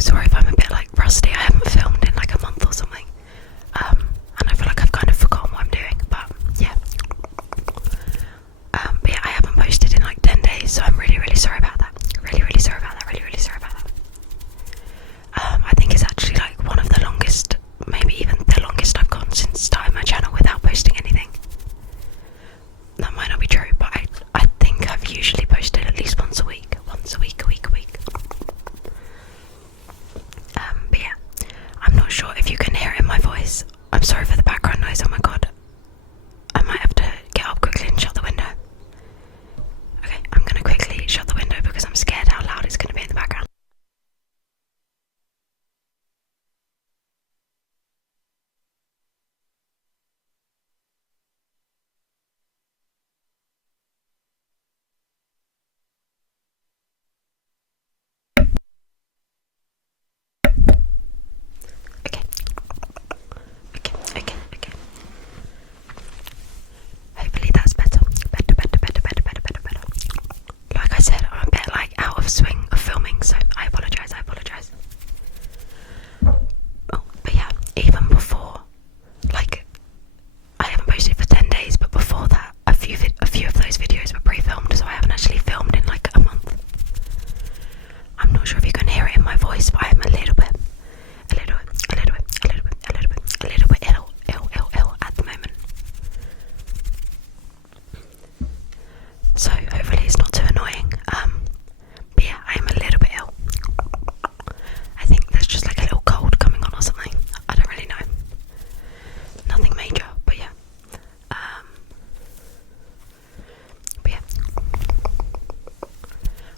sorry if I'm a bit like rusty. I haven't filmed in like a month or something. And I feel like I've kind of forgotten what I'm doing, but yeah. But yeah, I haven't posted in like 10 days, so I'm really, really sorry about that. Really sorry about that. Really sorry about that. I think it's actually like one of the longest, maybe even the longest I've gone since starting my channel without posting anything. That might not be true, but I think I've usually posted at least once a week. A week. But yeah, I'm not sure if you can hear it in my voice. I'm sorry for the background noise, oh my god. I might have to get up quickly and shut the window. Okay, I'm gonna quickly shut the window because I'm scared how loud it's gonna be in the background. Okay. Hopefully that's better. Better. Like I said, I'm a bit like out of swing of filming, so I apologise. Oh, but yeah, even before, like, I haven't posted for 10 days, but before that, a few of those videos were pre-filmed, so I haven't actually filmed in like a month. I'm not sure if you can hear it in my voice, but I am a little bit ill at the moment. So hopefully it's not too annoying. But yeah, I am a little bit ill. I think there's just like a little cold coming on or something. I don't really know. Nothing major, but yeah. But yeah.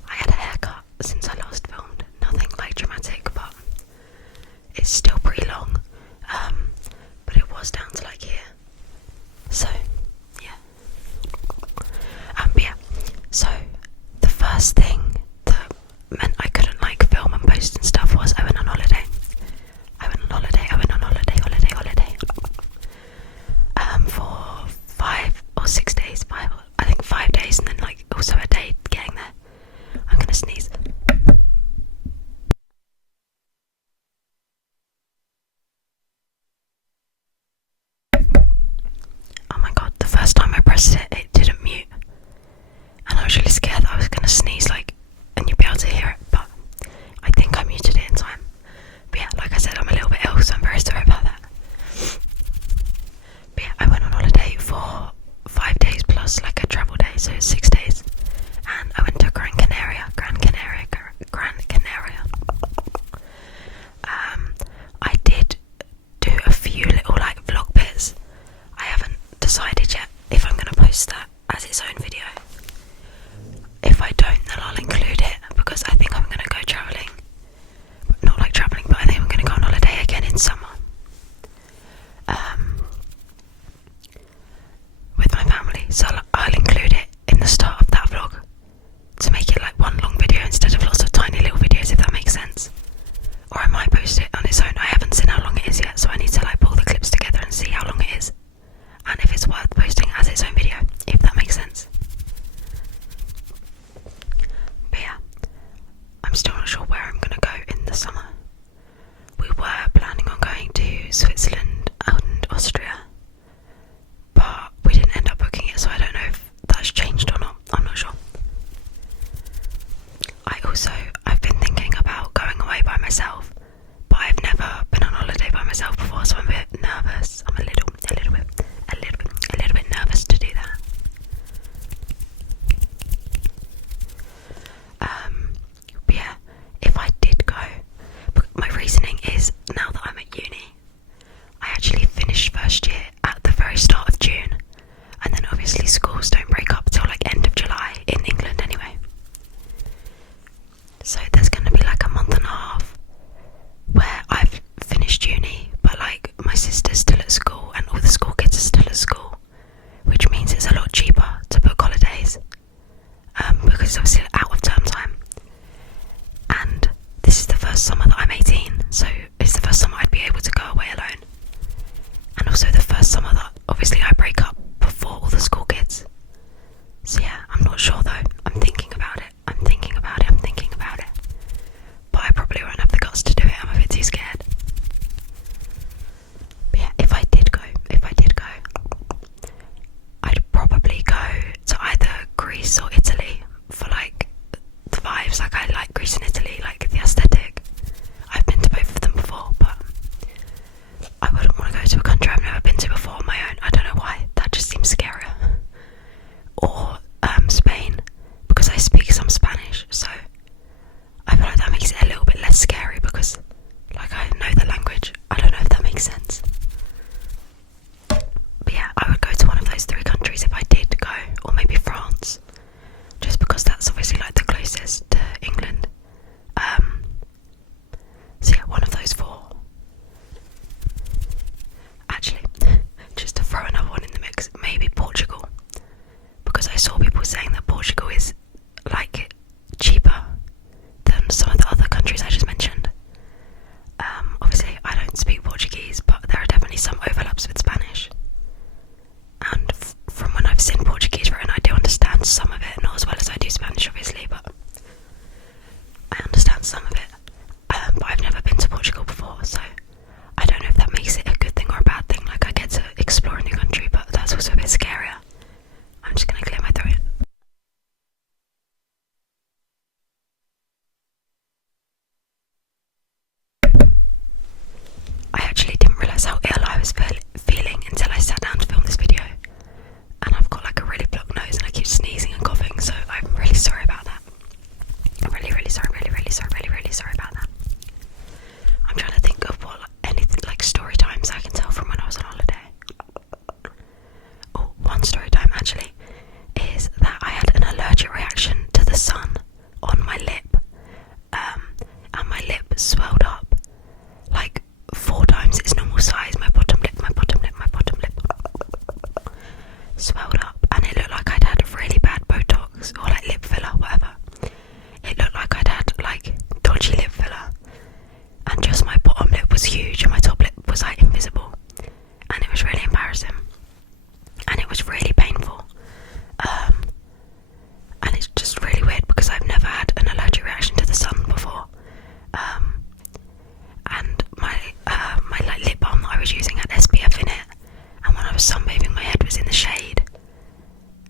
I had a haircut since I last filmed. Nothing like dramatic, but it's still pretty long. But it was down to like here. So yeah. But yeah. So the first thing that meant I couldn't like film and post and stuff was I went on holiday. For 5 or 6 days. I think 5 days, and then like also a day getting there. I'm gonna sneeze. Oh my god, the first time I pressed it, it didn't mute. And I was really scared that I was gonna sneeze like, and you'd be able to hear it, but I think I muted it in time. But yeah, like I said, I'm a little bit ill, so I'm very sorry about that. But yeah, I went on holiday for 5 days plus like a travel day, so 6 days. And I went to Gran Canaria. I did do a few little like vlog bits. I haven't decided yet if I'm gonna post that as its own video. If I don't, then I'll include it because I think I'm gonna go travelling. Not like travelling, but I think I'm gonna go on holiday again in summer. With my family, so I'll include it in the start of that vlog to make it like one long video instead of lots of tiny little videos, if that makes sense. Or I might post it on its own. I haven't seen how long it is yet, so I need to like pull the clips together and see how long it is, and if it's worth posting as its own video, if that makes sense. But yeah, I'm still not sure where I'm gonna go in the summer. We were planning on going to Switzerland and Austria, but we didn't end up booking it, so I don't know if that's changed or not. I'm not sure. I've been thinking about going away by myself, but I've never been on holiday by myself before, so I'm a bit nervous. I'm a little bit nervous to do that. But yeah, if I did go, my reasoning is now that I'm at uni, I actually finished first year at the very start of June, and then obviously schools don't break up till like end of July in England anyway. So there's going to be like a month and a half where I've finished uni, but like my sister's still at school and all the school kids are still at school, which means it's a lot cheaper to book holidays, because it's obviously out of term time. And this is the first summer that I'm 18, so it's swelled up like 4 times its normal size. My bottom lip swelled up, and it looked like I'd had really bad Botox or like lip filler, whatever. It looked like I'd had like dodgy lip filler, and just my bottom lip was huge and my top lip was like invisible, and it was really embarrassing and it was really painful. And it's just really weird because I've never had an allergic reaction to the sun before. And my like lip balm that I was using had SPF in it, and when I was sunbathing my head was in the shade.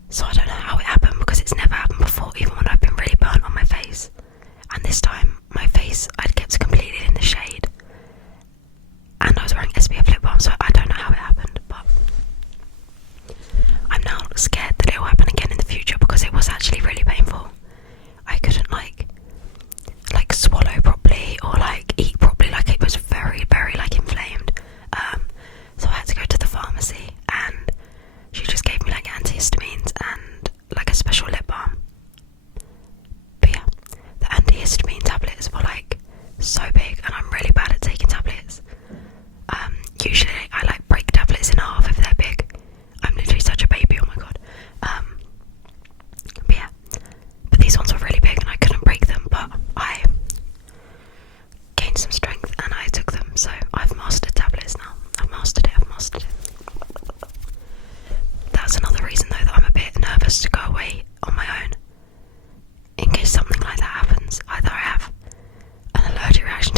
So I don't know how it happened because it's never happened before, even when I've been really burnt on my face. And this time my face I'd kept completely in the shade, and I was wearing SPF lip balm, so I don't know how it happened, but I'm now scared that it will happen again in the future because it was actually really painful. I couldn't like swallow properly or like eat properly, like it was very, very like inflamed. So I had to go to the pharmacy, and she just gave me like antihistamines and like a special lip balm. But yeah, the antihistamine tablets were like so big, and I'm really bad at taking tablets. Usually I like break tablets in half if they're big. I'm literally such a baby, oh my god. But yeah, but these ones were really big and I couldn't break them, but I gained some strength and I took them, so I've mastered tablets now. I've mastered it. That's another reason though that I'm a bit nervous to go away on my own, in case something like that happens. Either I have an allergic reaction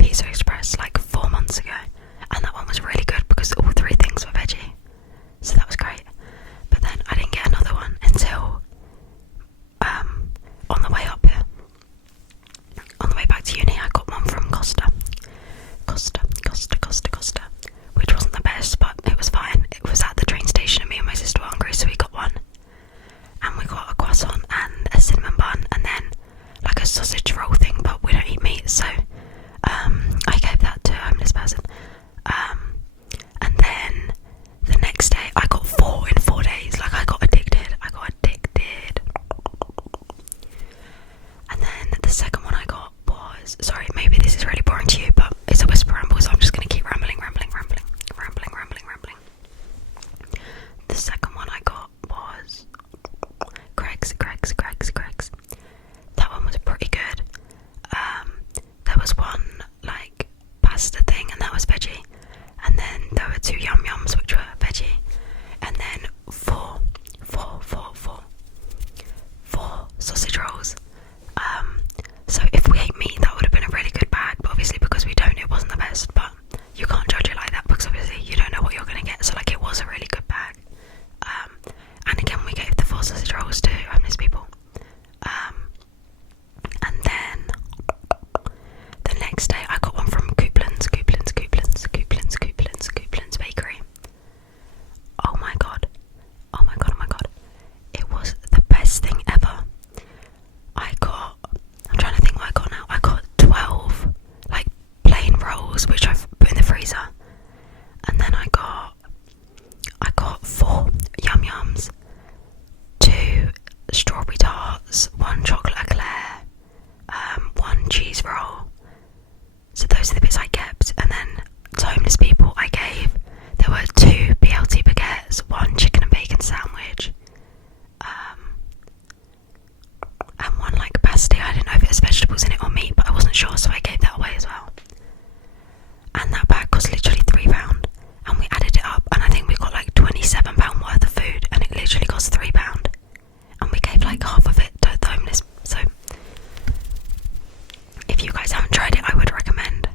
Pizza Express like 4 months ago, and that one was really good because all 3 things were veggie, so that was great. But then I didn't get another one until on the way up here. On the way back to uni, I got one from Costa, which wasn't the best, but it was fine. It was at the train station and me and my sister were hungry, so we got one. And we got a croissant and a cinnamon bun and then like a sausage roll thing, but we don't eat meat, so I gave that to a homeless person. And then the next day I got 4 in 4 days. Like I got addicted. And then the second one I got was, sorry, maybe this is really boring to you, but it's a whisper ramble, so I'm just going to keep rambling. The second one I got was Greg's. That one was pretty good. There was one like pasta thing and that was veggie, and then there were 2 yum yums which were veggie, and then four sausage rolls. So if we ate meat, that would have been a really good bag, but obviously because we don't, it wasn't the best. But you can't judge it like that because obviously you don't know what you're going to get, so like it was a really good bag. And again, we gave the 4 sausage rolls to homeless people. And then the next day I got one from Coupland's Bakery. Oh my god. It was the best thing ever. I'm trying to think what I got now. I got 12 like plain rolls which I've put in the freezer. And then I got 4 yum yums, 2 strawberry tarts, 1 chocolate eclair, 1 cheese roll. So those are the bits I kept. And then to homeless people there were 2 BLT baguettes, 1 chicken and bacon sandwich, and 1 like pasty. I didn't know if it was vegetables in it or meat, but I wasn't sure, so I gave that away as well. And that bag cost literally £3, and we added it up, and I think we got like £27 worth of food, and it literally cost £3, and we gave like half of it to the homeless. So if you guys haven't tried it, I would recommend,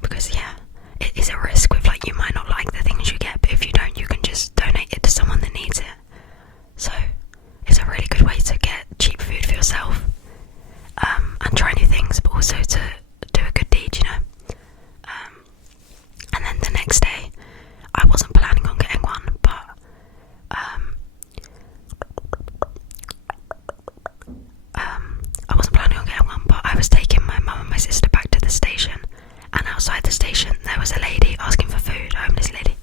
because yeah, it is a risk with like, you might not like the things you get, but if you don't, you can just donate it to someone that needs it. So it's a really good way to get cheap food for yourself, and try new things, but also to do a good deed, you know. And then the next day, I wasn't planning on getting one, but I was taking my mum and my sister back to the station, and outside the station there was a lady asking for food, a homeless lady,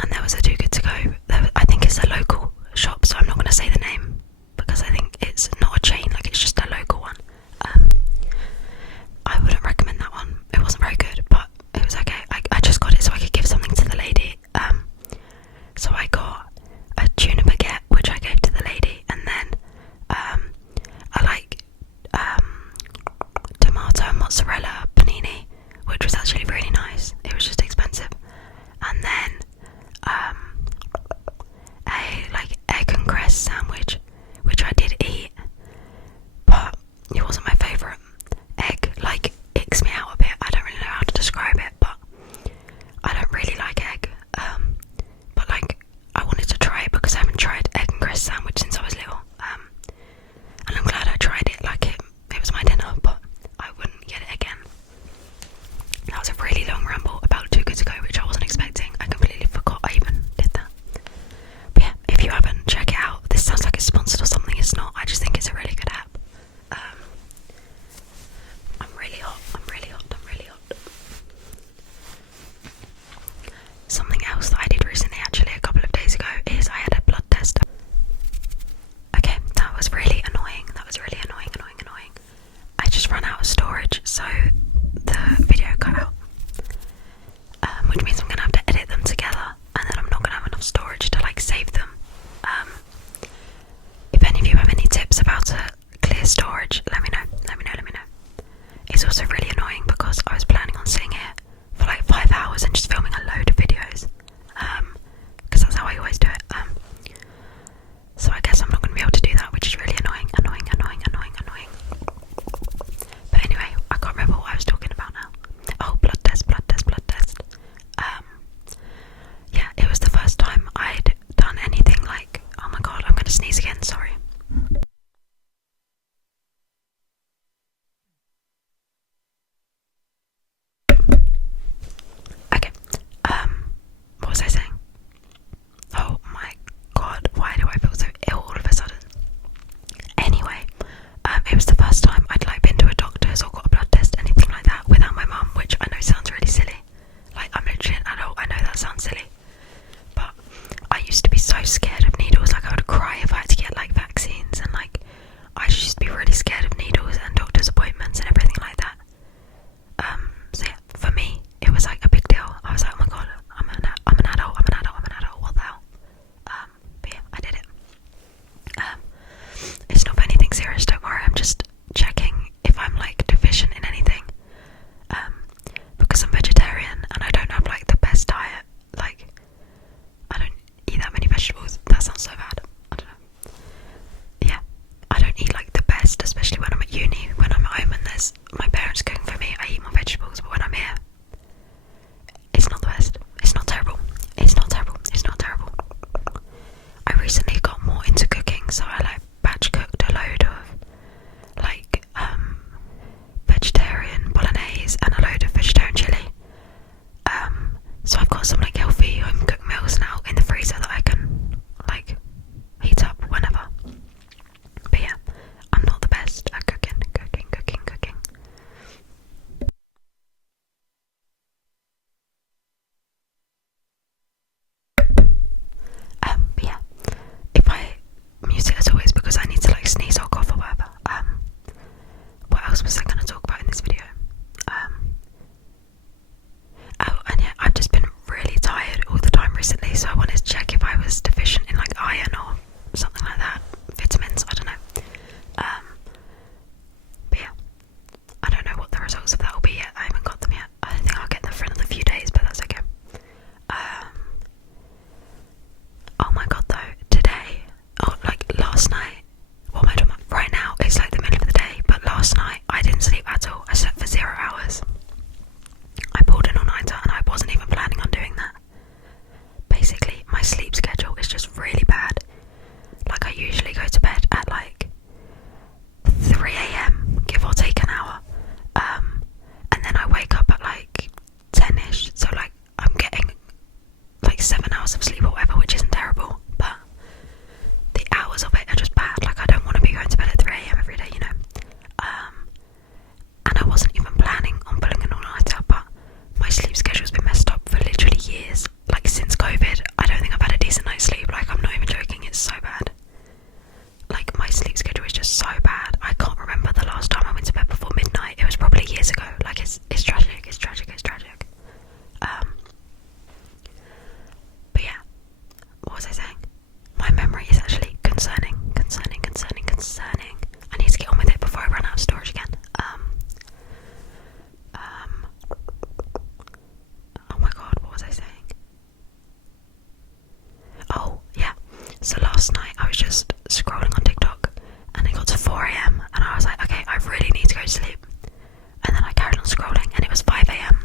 and there was a Too Good To Go. I think it's a local shop, so I'm not going to say the name because I think it's not a chain, like it's just a local one. I wouldn't recommend that one. It wasn't very good, but it was okay. I just got it so I could give something to the lady. So I got a tuna baguette which I gave to the lady, and then I like tomato and mozzarella panini, which was actually really nice. It was just expensive. And then a like egg and cress sandwich, which I did eat, but it wasn't my favourite. Egg like icks me out a bit. I don't really know how to describe it, but I don't really like egg. But like I wanted to try it because I haven't tried egg and cress sandwich since I was little. And I'm glad I tried it. Like it was my dinner, but I wouldn't get it again. That was a really long ramble about Too Good To Go, which I wasn't expecting. I completely forgot I even did that. But yeah, if you haven't, check it out. This sounds like it's sponsored or something. It's not. I just think it's a really good app. I'm really hot. Something else that I did recently, actually a couple of days ago, is I had a blood test. Okay, that was really annoying. I just ran out of storage, so the video cut out, which means I'm gonna have to edit them together, and then I'm not gonna have enough storage to like save them. If any of you have any tips about to clear storage, let me know. It's also really annoying because I was planning on sitting here for like 5 hours and just filming a load of videos, because that's how I always do it. So I guess I'm not going to be able to do that, which is really annoying. to sleep. And then I carried on scrolling, and it was 5 a.m.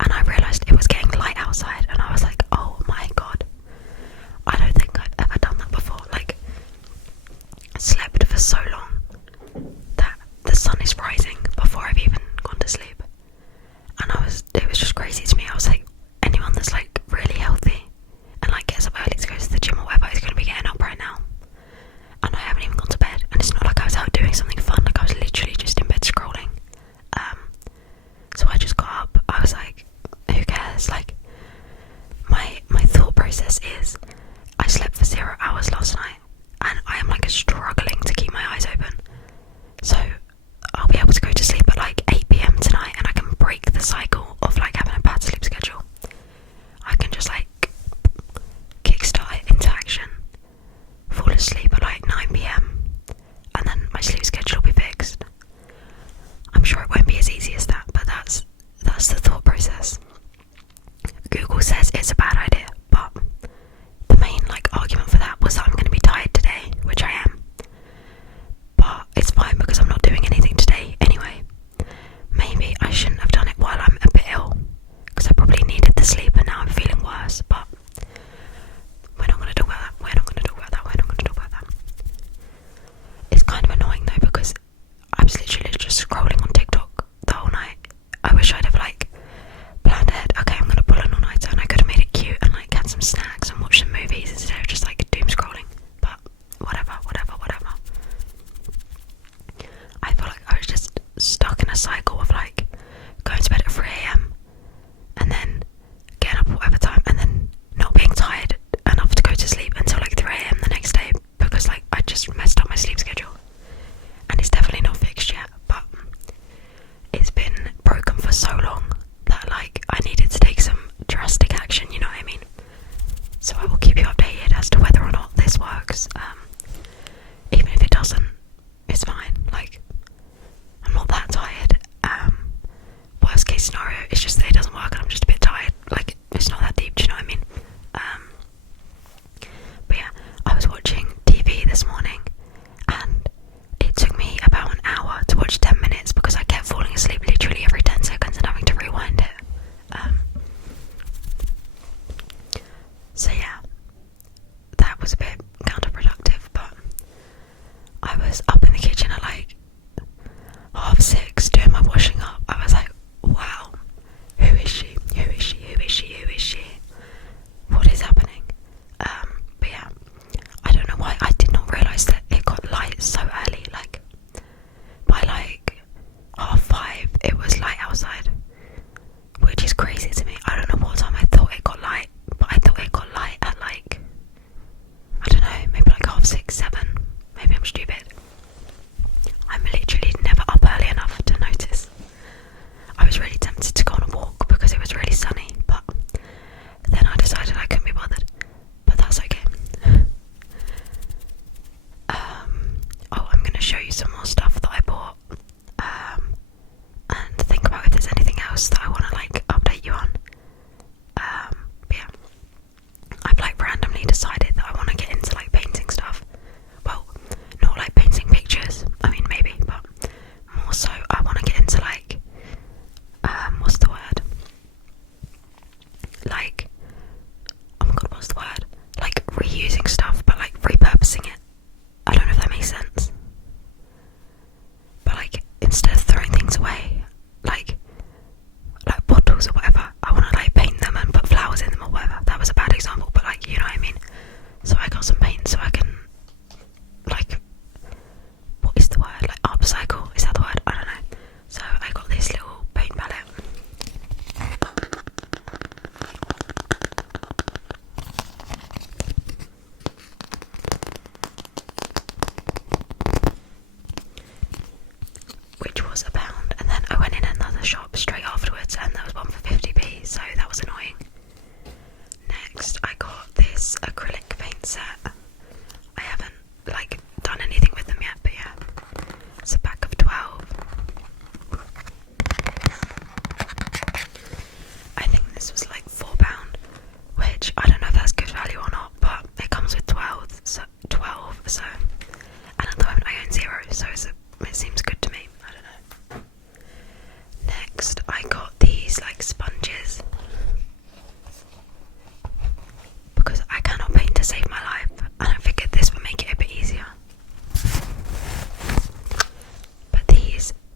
And I realised it was getting light outside, and I was like, oh my god, I don't think I've ever done that before. Like, I slept for so long that the sun is rising before I've even gone to sleep. And it was just crazy to me. I was like, anyone that's like really healthy and like gets up early to go to the gym or whatever is going to be getting up right now. And I haven't even gone to bed, and it's not like I was out doing something fun. Like, I was literally just in bed scrolling. So I just got up. I was like, who cares? Like, my thought process is, I slept for 0 hours last night, and I am like struggling to keep my eyes open. So I'll be able to go to sleep at like 8 p.m. tonight, and I can break the cycle of like having a bad sleep schedule. I can just like kickstart it into action, fall asleep at like 9 p.m. and then my sleep schedule will be fixed. I'm sure it won't be as easy as that, but that's the thought process. Google says it's a bad idea, but the main like argument for that was that I'm going to be tired today, which I am. But it's fine because I'm not doing anything today anyway. Maybe I shouldn't have done it while I'm a bit ill, because I probably needed the sleep and now I'm feeling worse, but we're not going to talk about that. It's kind of annoying though, because I was literally just scrolling on TikTok the whole night. I wish I'd have like planned ahead. Okay, I'm going to pull an all-nighter, and I could have made it cute and like had some snacks and watched some movies instead of just like doom scrolling. But whatever. I feel like I was just stuck in a cycle of like going to bed at 3 a.m. and then getting up at whatever time, and then not being tired enough to go to sleep until like 3 a.m. the next day, because like I just messed up my sleep schedule. And it's definitely not fixed yet, but it's been broken for so long that like I needed to take some drastic action, you know what I mean? So I will keep you updated as to whether or not this works. Even if it doesn't, it's fine. Like, I'm not that tired. Worst case scenario, it's just that it doesn't work and I'm just a bit tired. Like, it's not that deep, do you know what I mean? But yeah, I was watching TV this morning, and it took me about an hour to watch 10 minutes because I kept falling asleep literally every 10 seconds and having to rewind it. So yeah, that was a bit counterproductive, but I was up in the kitchen at like 6:30 doing my washing up. I was like, wow, who is she? What is happening? But yeah, I don't know why I did not realise that it got light so early. Like, by like 5:30 it was light outside, which is crazy to me. I don't know what time I thought it got light, but I thought it got light at like, I don't know, maybe like 6:30, 7. Maybe I'm stupid.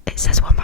it says 1